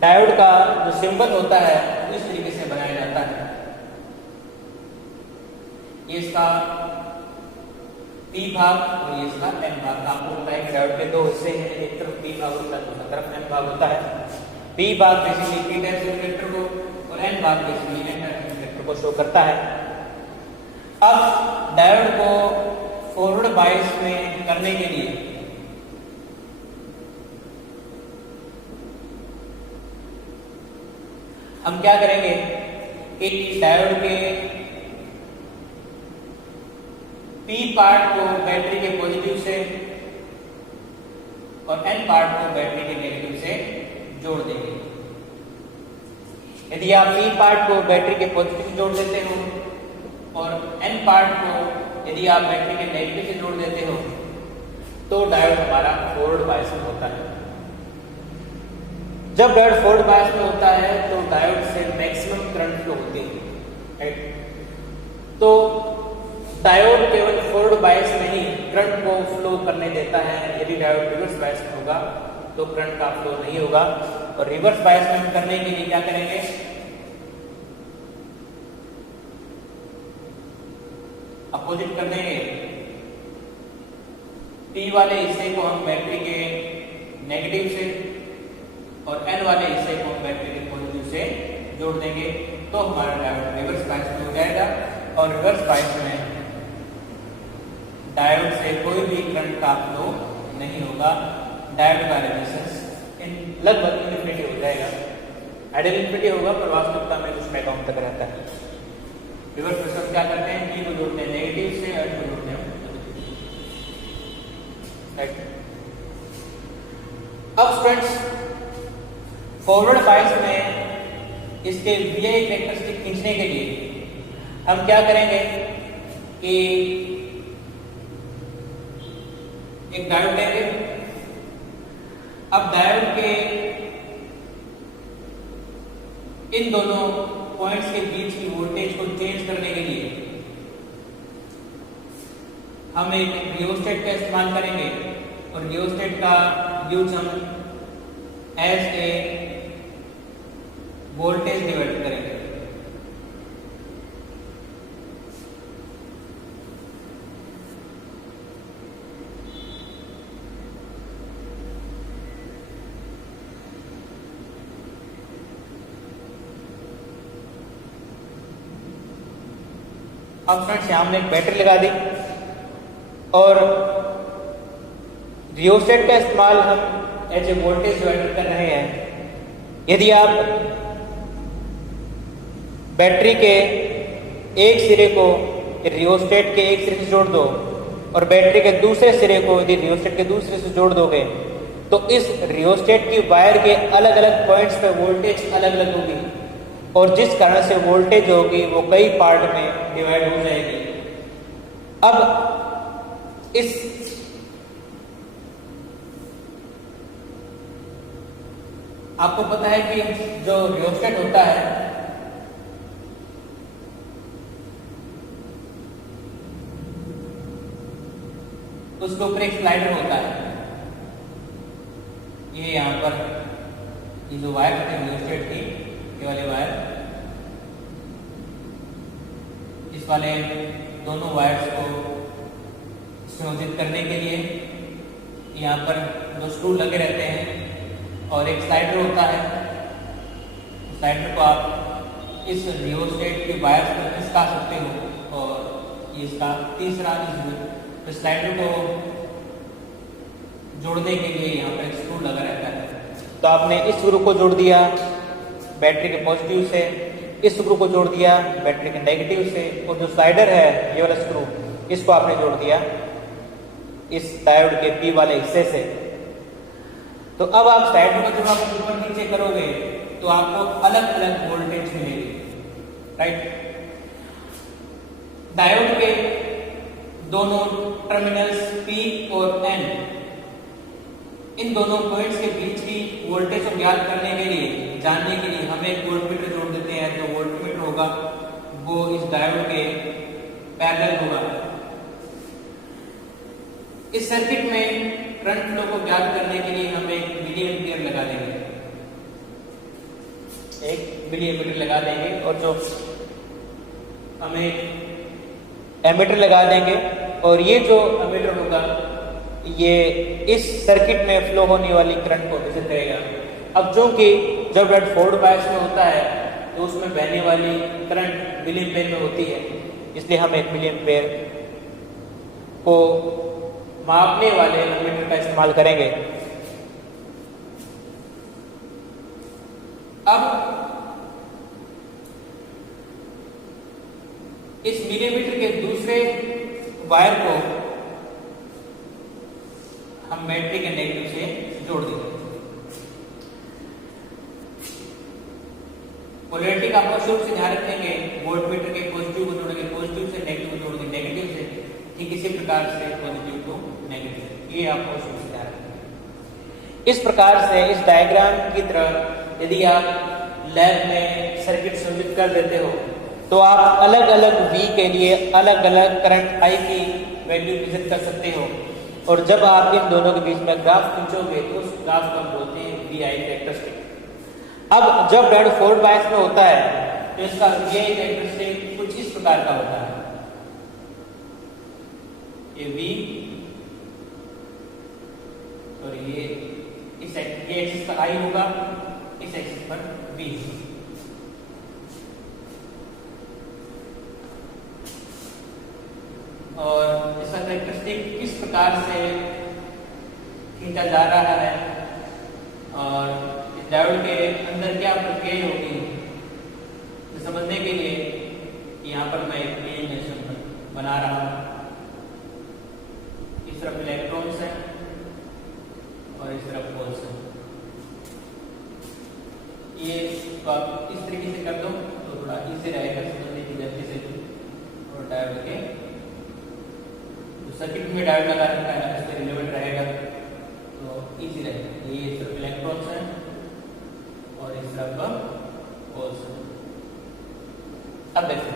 Diode का जो symbol होता है इस तरीके से बनाया जाता है। ये इसका P भाग और ये इसका N भाग। आपको पता है कि डायोड के दो हिस्से हैं, एक तरफ P भाग होता है, दूसरी तरफ N भाग होता है। P भाग बेसिकली P टाइप सेमीकंडक्टर को और N भाग बेसिकली N टाइप सेमीकंडक्टर को शो करता है। अब डायोड को फॉरवर्ड बायस में करने के लिए हम क्या करेंगे कि डायोड के P पार्ट को बैटरी के पॉजिटिव से और N पार्ट को बैटरी के नेगेटिव से जोड़ देंगे। यदि आप P पार्ट को बैटरी के पॉजिटिव से जोड़ देते हो और N पार्ट को यदि आप बैटरी के नेगेटिव से जोड़ देते हो तो डायोड हमारा फॉरवर्ड बायस में होता है। जब डायोड फॉरवर्ड बायस में होता है तो डायोड से मैक्सिमम करंट फ्लो होती है, राइट। तो डायोड केवल फॉरवर्ड बायस में ही करंट को फ्लो करने देता है। यदि डायोड रिवर्स बायस में होगा तो करंट का फ्लो नहीं होगा। और रिवर्स बायस में हम करने के लिए क्या करेंगे, अपोजिट कर देंगे। P वाले हिस्से को हम बैटरी के नेगेटिव से और N वाले हिस्से को हम बैटरी के पॉजिटिव से जोड़ देंगे तो हमारा डायोड रिवर्स बायस में हो जाएगा। और रिवर्स बायस में डायोड से कोई भी करंट का फ्लो नहीं होगा। डायोड का रेजिस्टेंस लगभग इनफिनिटी हो जाएगा। आइडियल इनफिनिटी होगा पर वास्तविकता में कुछ मैकाउंट तक रहता है। रिवर्स में सब क्या करते हैं, P को जोड़ते हैं नेगेटिव से और N को जोड़ते हैं पॉजिटिव से, राइट। अब स्टूडेंट्स फॉरवर्ड बायस में इसके VI कैरेक्टरिस्टिक खींचने के लिए हम क्या करेंगे कि एक डायोड लेंगे। अब डायोड के इन दोनों पॉइंट्स के बीच की वोल्टेज को चेंज करने के लिए हम एक रियोस्टेट का इस्तेमाल करेंगे और रियोस्टेट का यूज हम एज ए वोल्टेज डिवाइडर करेंगे। अब फ्रेंड्स यहां हमने एक बैटरी लगा दी और रियोस्टेट का इस्तेमाल हम एज ए वोल्टेज डिवाइडर कर रहे हैं। यदि आप बैटरी के एक सिरे को रियोस्टेट के एक सिरे से जोड़ दो और बैटरी के दूसरे सिरे को यदि रियोस्टेट के दूसरे से जोड़ दोगे तो इस रियोस्टेट की वायर के अलग अलग पॉइंट्स पे वोल्टेज अलग अलग होगी और जिस कारण से वोल्टेज होगी वो कई पार्ट में डिवाइड हो जाएगी। अब इस आपको पता है कि जो रियोस्टेट होता है उसके ऊपर एक स्लाइडर होता है। ये यहां पर ये जो वायर होती है रियोस्टेट की, ये वाले वायर, इस वाले दोनों वायर्स को संयोजित करने के लिए यहाँ पर दो स्क्रू लगे रहते हैं और एक स्लाइडर होता है। स्लाइडर को आप इस रियोस्टेट के वायर्स पर खिसका सकते हो और ये इसका तीसरा तो स्लाइडर को जोड़ने के लिए यहाँ पर एक स्क्रू लगा रहता है। तो आपने इस स्क्रू को जोड़ दिया बैटरी के पॉजिटिव से, इस स्क्रू को जोड़ दिया बैटरी के नेगेटिव से और जो स्लाइडर है ये वाला स्क्रू इसको आपने जोड़ दिया इस डायोड के P वाले हिस्से से। तो अब आप स्लाइडर को जब आप ऊपर नीचे करोगे तो आपको अलग अलग वोल्टेज मिलेगी, राइट। डायोड के दोनों टर्मिनल्स P और N, इन दोनों पॉइंट्स के बीच की वोल्टेज को ज्ञात करने के लिए, जानने के लिए हम एक वोल्टमीटर जोड़ देते हैं। जो वोल्टमीटर होगा वो इस डायोड के पैरेलल होगा। इस सर्किट में करंट फ्लो को ज्ञात करने के लिए हम एक मिली एम्पियर लगा देंगे। मिली एमीटर लगा देंगे और जो हमें एमीटर लगा देंगे और ये जो एमीटर होगा ये इस सर्किट में फ्लो होने वाली करंट को मेजर करेगा। अब जो कि जब डायोड फॉरवर्ड बायस में होता है तो उसमें बहने वाली करंट मिली एम्पेयर में होती है, इसलिए हम 1 मिली एम्पेयर को मापने वाले एमीटर का इस्तेमाल करेंगे। अब इस मिलीमीटर के दूसरे वायर को हम बैटरी के नेगेटिव से जोड़ देंगे। पोलैरिटी का आप शुरू से ध्यान रखेंगे, वोल्टमीटर के पॉजिटिव को जोड़ेंगे पॉजिटिव से, नेगेटिव को जोड़ेंगे नेगेटिव से, ठीक इसी प्रकार से पॉजिटिव को नेगेटिव, ये आपको शुरू से ध्यान रखेंगे। इस प्रकार से इस डायग्राम की तरह यदि आप लैब में सर्किट संयोजित कर देते हो तो आप अलग अलग V के लिए अलग अलग करंट I की वैल्यू मेजर कर सकते हो, और जब आप इन दोनों के बीच में ग्राफ खींचोगे तो उस ग्राफ को हम बोलते हैं VI कैरेक्टरिस्टिक। अब जब डायोड फॉरवर्ड बायस में होता है तो इसका VI कैरेक्टरिस्टिक कुछ इस प्रकार का होता है, ये V और ये इस एक्सिस पर I होगा, इस एक्सिस पर V। और इसका कैरेक्टरिस्टिक किस प्रकार से खींचा जा रहा है और इस डायोड के अंदर क्या प्रक्रिया होगी तो समझने के लिए यहाँ पर मैं एक एनिमेशन बना रहा हूँ। इस तरफ इलेक्ट्रॉन्स है और इस तरफ होल्स है। ये आप इस तरीके से कर दो तो थोड़ा इजी रहेगा समझने की जल्दी से। और डायोड के सर्किट में डायोड लगा रखा है इससे रिलेवेंट रहेगा तो इजी रहेगा। ये इस तरफ इलेक्ट्रॉन्स हैं और इस तरफ होल्स हैं। अब देखो,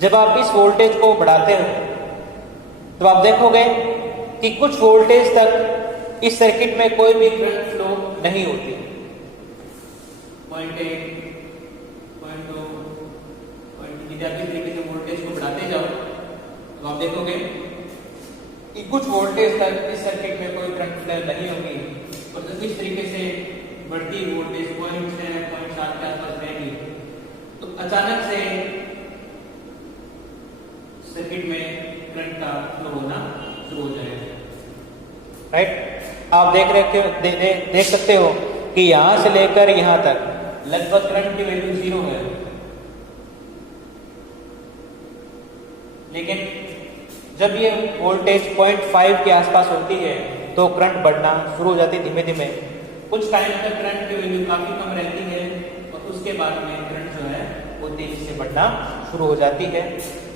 जब आप इस वोल्टेज को बढ़ाते हो तो आप देखोगे कि कुछ वोल्टेज तक इस सर्किट में कोई भी करंट फ्लो नहीं होती। 0.1, 0.2, 0.3 इस तरीके से वोल्टेज को बढ़ाते जाओ तो आप देखोगे कि कुछ वोल्टेज तक इस सर्किट में कोई करंट फ्लो नहीं होगी, और जब इस तरीके से बढ़ती वोल्टेज 0.6, 0.7 के आसपास रहेगी तो अचानक से सर्किट में करंट का फ्लो होना शुरू हो जाएगा। राइट, आप देख सकते हो कि यहां से लेकर यहां तक लगभग करंट की वैल्यू 0 है, लेकिन जब ये वोल्टेज 0.5 के आसपास होती है तो करंट बढ़ना शुरू हो जाती है धीमे धीमे। कुछ टाइम तक करंट की वैल्यू काफी कम रहती है और उसके बाद में करंट जो है वो तेजी से बढ़ना शुरू हो जाती है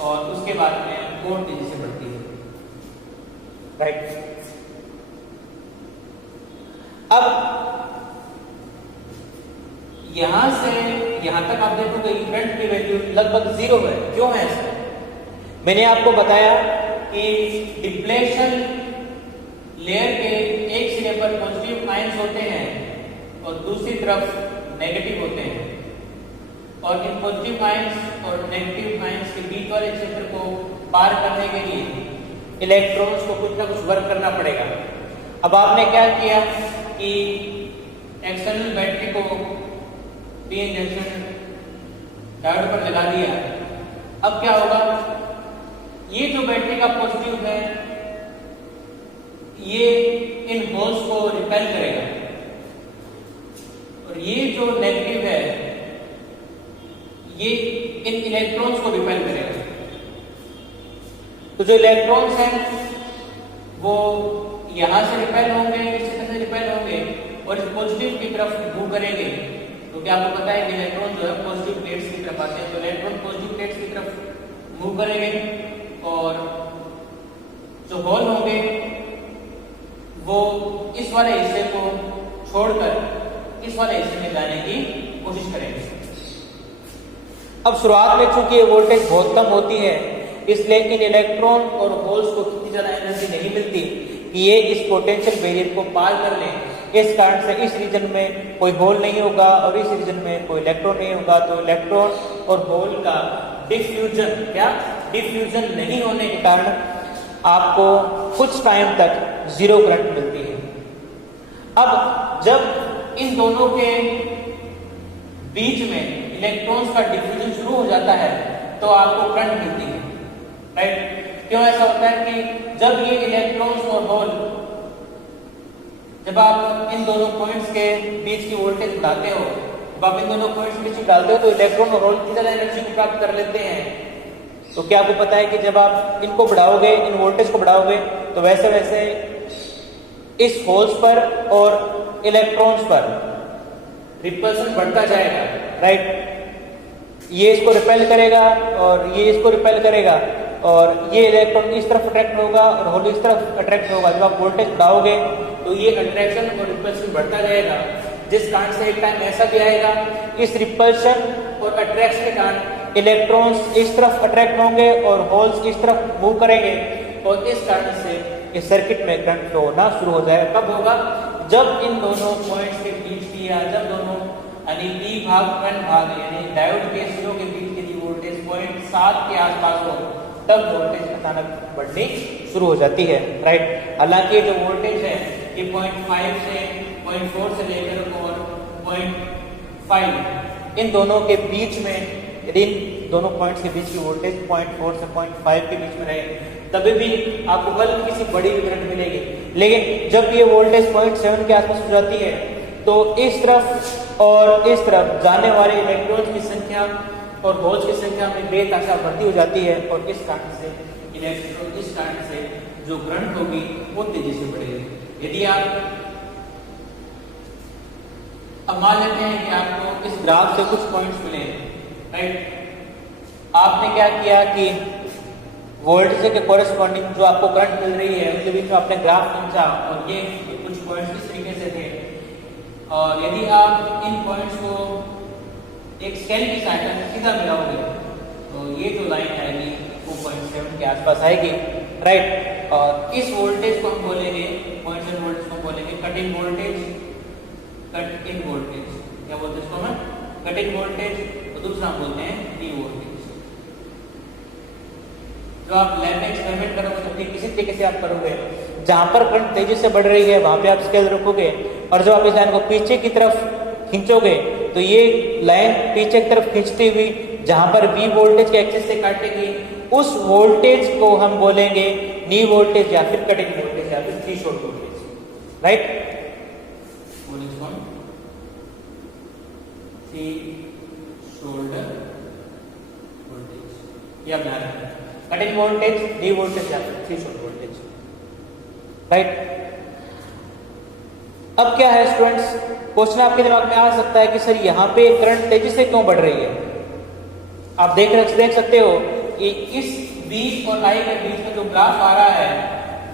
और उसके बाद में और तेजी से बढ़ती है। राइट, अब यहां से यहां तक आप देखोगे करंट की वैल्यू लगभग 0 है। क्यों है ऐसा? मैंने आपको बताया कि डिप्लेशन लेयर के एक सिरे पर पॉजिटिव आयंस होते हैं और दूसरी तरफ नेगेटिव होते हैं, और इन पॉजिटिव आयंस और नेगेटिव आयंस के बीच वाले क्षेत्र को पार करने के लिए इलेक्ट्रॉन्स को कुछ ना कुछ वर्क करना पड़ेगा। अब आपने क्या किया कि एक्सटर्नल बैटरी को पीएन जंक्शन डायोड पर लगा दिया। अब क्या होगा, ये जो बैटरी का पॉजिटिव है ये इन होल्स को रिपेल करेगा और ये जो नेगेटिव है ये इन इलेक्ट्रॉन्स को रिपेल करेगा। तो जो इलेक्ट्रॉन्स हैं वो यहां से रिपेल होंगे, इस तरह से रिपेल होंगे और इस पॉजिटिव की तरफ मूव करेंगे। तो क्या आपको पता है कि इलेक्ट्रॉन जो है पॉजिटिव प्लेट्स की तरफ आते हैं, तो इलेक्ट्रॉन पॉजिटिव प्लेट्स की तरफ मूव करेंगे और जो होल होंगे वो इस वाले हिस्से को छोड़कर इस वाले हिस्से में जाने की कोशिश करेंगे। अब शुरुआत में चूंकि ये वोल्टेज बहुत कम होती है इसलिए इन इलेक्ट्रॉन और होल्स को कितनी ज्यादा एनर्जी नहीं मिलती कि ये इस पोटेंशियल बैरियर को पार कर लें इस कारण से इस रीजन में कोई होल नहीं होगा और इस रीजन में कोई इलेक्ट्रॉन नहीं होगा, तो इलेक्ट्रॉन और होल का डिफ्यूजन, क्या डिफ्यूजन नहीं होने के कारण आपको कुछ टाइम तक जीरो करंट मिलती है। अब जब इन दोनों के बीच में इलेक्ट्रॉन्स का डिफ्यूजन शुरू हो जाता है तो आपको करंट मिलती है, राइट। क्यों ऐसा होता है कि जब ये इलेक्ट्रॉन्स और होल, जब आप इन दोनों पॉइंट्स के बीच की वोल्टेज बढ़ाते हो, जब आप इन दोनों पॉइंट्स के बीच डालते हो तो इलेक्ट्रॉन और होल की ज्यादा एनर्जी को प्राप्त कर लेते हैं। तो क्या आपको पता है कि जब आप इनको बढ़ाओगे, इन वोल्टेज को बढ़ाओगे, तो वैसे वैसे इस होल्स पर और इलेक्ट्रॉन्स पर रिपल्सन बढ़ता जाएगा, राइट। ये इसको रिपेल करेगा और ये इसको रिपेल करेगा और ये इलेक्ट्रॉन इस तरफ अट्रैक्ट होगा और होल इस तरफ अट्रैक्ट होगा। जब आप वोल्टेज बढ़ाओगे तो ये अट्रैक्शन और रिपल्सन बढ़ता जाएगा, जिस कारण से एक टाइम ऐसा भी आएगा इस रिपल्शन और अट्रैक्शन के कारण इलेक्ट्रॉन्स इस तरफ अट्रैक्ट होंगे और होल्स इस तरफ मूव करेंगे और इस कारण से इस सर्किट में करंट फ्लो होना शुरू हो जाएगा। कब होगा? जब इन दोनों पॉइंट्स के बीच की, या जब दोनों यानी पी भाग एन भाग यानी डायोड के सिरों के बीच की वोल्टेज 0.7 के आसपास हो, तब वोल्टेज अचानक बढ़नी शुरू हो जाती है, राइट। हालांकि जो वोल्टेज है ये 0.5 से 0.4 से लेकर और 0.5 इन दोनों के बीच में, यदि इन दोनों पॉइंट्स के बीच की वोल्टेज 0.4 से 0.5 के बीच में रहे तभी भी आपको हल्की सी बड़ी करंट मिलेगी। लेकिन जब ये वोल्टेज 0.7 के आसपास हो जाती है तो इस तरफ और इस तरफ जाने वाले इलेक्ट्रॉन्स की संख्या और होल्स की संख्या में बेतहाशा बढ़ती हो जाती है और इस कारण से इलेक्ट्रॉन, इस कारण से जो करंट होगी वो तेजी से बढ़ेगी। यदि आप अब मान लेते हैं कि आपको इस ग्राफ से कुछ पॉइंट्स मिले, राइट। आपने क्या किया कि वोल्टेज के कोरेस्पॉन्डिंग जो आपको करंट मिल रही है उसके बीच में आपने ग्राफ खींचा और ये कुछ पॉइंट्स इस तरीके से थे, और यदि आप इन पॉइंट्स को एक स्केल की सहायता से सीधा मिलाओगे तो ये जो लाइन आएगी वो 0.7 के आसपास आएगी, राइट। और इस वोल्टेज को हम बोलेंगे, 0.7 वोल्टेज को बोलेंगे cut in voltage, cut in voltage, क्या बोलते हैं इसको हम? कट इन वोल्टेज, और दूसरा हम बोलते हैं डी वोल्टेज। जो आप लैब में एक्सपेरिमेंट करोगे तो ठीक किसी तरीके से आप करोगे, जहां पर करंट तेजी से बढ़ रही है वहां पे आप स्केल रखोगे, और जब आप इस लाइन को पीछे की तरफ खींचोगे तो ये लाइन पीछे की तरफ खींचती हुई जहां पर V वोल्टेज के एक्सिस से काटेगी, उस वोल्टेज को हम बोलेंगे नी वोल्टेज या फिर कटिंग वोल्टेज या फिर threshold voltage, right. Threshold voltage या कटिंग वोल्टेज, डी वोल्टेज या फिर थ्रेशोल्ड वोल्टेज, राइट। अब क्या है स्टूडेंट्स, क्वेश्चन आपके दिमाग में आ सकता है कि सर यहाँ पे करंट तेजी से क्यों बढ़ रही है। आप देख सकते हो कि इस B और I के बीच में जो ग्राफ आ रहा है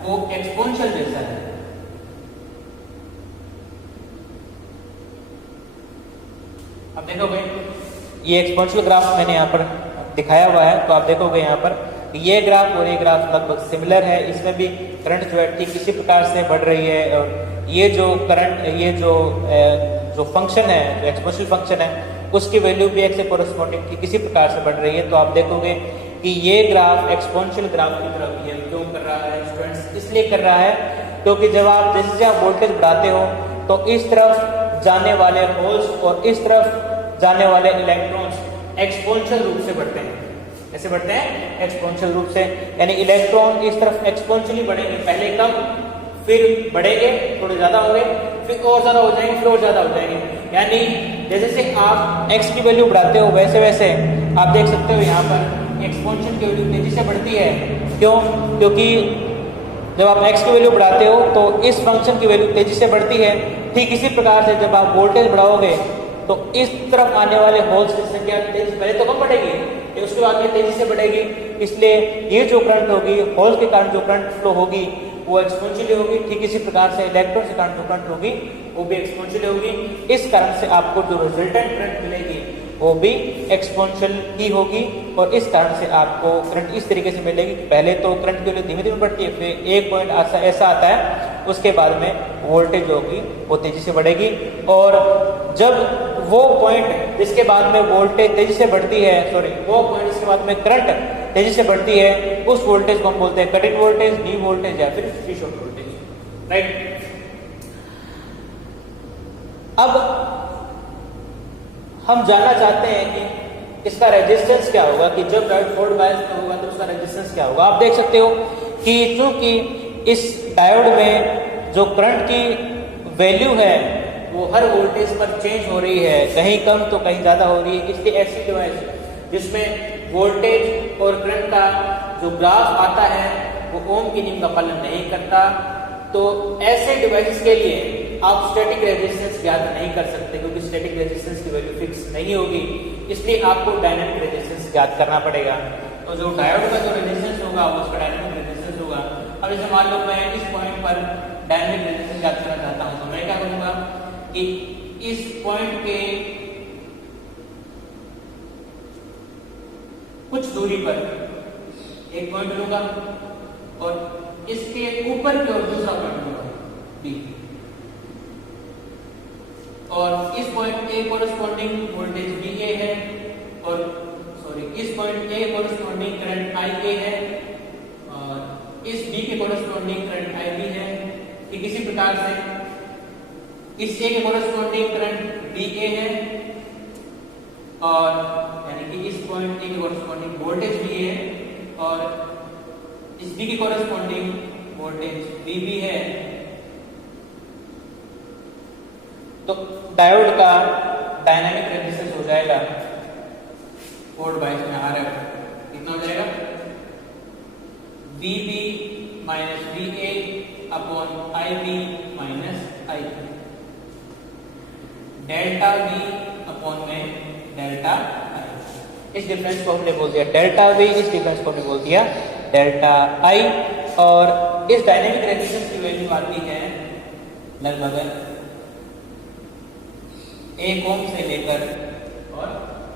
वो एक्सपोनेंशियल जैसा है। आप देखोगे ये एक्सपोनेंशियल ग्राफ मैंने यहाँ पर दिखाया हुआ है, तो आप देखोगे यहाँ पर ये ग्राफ और ये ग्राफ लगभग सिमिलर है। इसमें भी करंट जो है ठीक इसी प्रकार से बढ़ रही है, और ये जो करंट, ये जो फंक्शन है, जो एक्सपोनेंशियल फंक्शन है, उसकी वैल्यू भी x से कोरेस्पॉन्डिंग ठीक इसी प्रकार से बढ़ रही है। तो आप देखोगे कि ये ग्राफ एक्सपोनेंशियल ग्राफ की तरफ ये क्यों कर रहा है स्टूडेंट्स, इसलिए कर रहा है क्योंकि जब आप जैसे आप वोल्टेज बढ़ाते हो तो इस तरफ जाने वाले होल्स और इस तरफ जाने वाले इलेक्ट्रॉन्स एक्सपोनेंशियल रूप से बढ़ते हैं। कैसे बढ़ते हैं? एक्सपोनेंशियल रूप से, यानी इलेक्ट्रॉन इस तरफ एक्सपोनेंशियली बढ़ेंगे, पहले कम फिर बढ़ेंगे, थोड़े ज्यादा होंगे, फिर और ज्यादा हो जाएंगे, फिर और ज्यादा हो जाएंगे। यानी जैसे जैसे आप x की वैल्यू बढ़ाते हो वैसे वैसे आप देख सकते हो यहाँ पर एक्सपोनेंशियल की वैल्यू तेजी से बढ़ती है। क्यों? क्योंकि जब आप x की वैल्यू बढ़ाते हो तो इस फंक्शन की वैल्यू तेजी से बढ़ती है। ठीक इसी प्रकार से जब आप वोल्टेज बढ़ाओगे तो इस तरफ आने वाले होल्स की संख्या तेजी पहले तो कम बढ़ेगी, उसके बाद में तेजी से बढ़ेगी। इसलिए ये जो करंट होगी, होल्स के कारण जो करंट फ्लो होगी वो एक्सपोनेंशियली होगी। ठीक इसी प्रकार से इलेक्ट्रॉन के कारण जो करंट होगी वो भी एक्सपोनेंशियली होगी। इस कारण से आपको जो रिजल्टेंट करंट मिलेगी वो भी एक्सपोनेंशियल ही होगी, और इस कारण से आपको करंट इस तरीके से मिलेगी कि पहले तो करंट की वैल्यू धीमे धीमे बढ़ती है, फिर एक पॉइंट ऐसा आता है उसके बाद में वोल्टेज जो होगी वो तेजी से बढ़ेगी। और जब वो पॉइंट जिसके बाद में वोल्टेज तेजी से बढ़ती है, वो पॉइंट जिसके बाद में करंट तेजी से बढ़ती है, उस वोल्टेज को हम बोलते हैं cut in voltage, D voltage या फिर फ्री शॉर्ट वोल्टेज, राइट। अब हम जानना चाहते हैं कि इसका रेजिस्टेंस क्या होगा, कि जब डायोड फॉरवर्ड बायस में होगा तो उसका रेजिस्टेंस क्या होगा। आप देख सकते हो कि चूंकि इस डायोड में जो करंट की वैल्यू है वो हर वोल्टेज पर चेंज हो रही है, कहीं कम तो कहीं ज्यादा हो रही है, इसलिए ऐसी डिवाइस जिसमें वोल्टेज और करंट का जो ग्राफ आता है वो ओम के नियम का पालन नहीं करता, तो ऐसे डिवाइसेस के लिए आप स्टैटिक रेजिस्टेंस ज्ञात नहीं कर सकते, क्योंकि स्टैटिक रेजिस्टेंस की वैल्यू फिक्स नहीं होगी, इसलिए आपको डायनामिक रेजिस्टेंस ज्ञात करना पड़ेगा। तो जो डायोड का जो रेजिस्टेंस होगा वो उसका डायनामिक रेजिस्टेंस होगा। अब जैसे मान लो मैं इस पॉइंट पर डायनामिक रेजिस्टेंस ज्ञात करना चाहता हूं, तो मैं क्या करूंगा कि इस पॉइंट के कुछ दूरी पर एक पॉइंट लूंगा और इसके ऊपर की ओर दूसरा पॉइंट लूंगा बी, और इस point A corresponding voltage B A है, और इस point A corresponding current I A है, और इस बी के कोरस्पॉन्डिंग करंट आई बी है। ठीक इसी प्रकार से इस ए के कोरस्पॉन्डिंग करंट बी ए है, और यानी कि इस पॉइंट ए के कोरस्पॉन्डिंग वोल्टेज बी है, और इस बी के कोरस्पॉन्डिंग वोल्टेज बी भी है। तो डायोड का डायनामिक रेजिस्टेंस हो जाएगा फॉरवर्ड बायस में RF कितना हो जाएगा, VB minus VA upon IB minus IB, delta V upon में डेल्टा I। इस डिफरेंस को हमने बोल दिया डेल्टा V, इस डिफरेंस को हमने बोल दिया डेल्टा I। और इस डायनामिक रेजिस्टेंस की वैल्यू आती है लगभग 1 ओम से लेकर और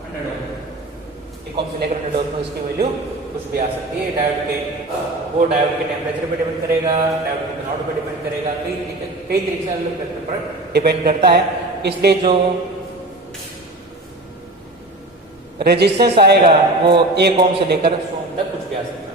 100 ओम, 1 ओम से लेकर 100 ओम में इसकी वैल्यू कुछ भी आ सकती है। डायोड के टेम्परेचर पे डिपेंड करेगा, डायोड के कनॉट पे डिपेंड करेगा, कई तरीके से पर डिपेंड करता है। इसलिए जो रेजिस्टेंस आएगा वो 1 ओम से लेकर 100 ओम तक कुछ भी आ सकता है।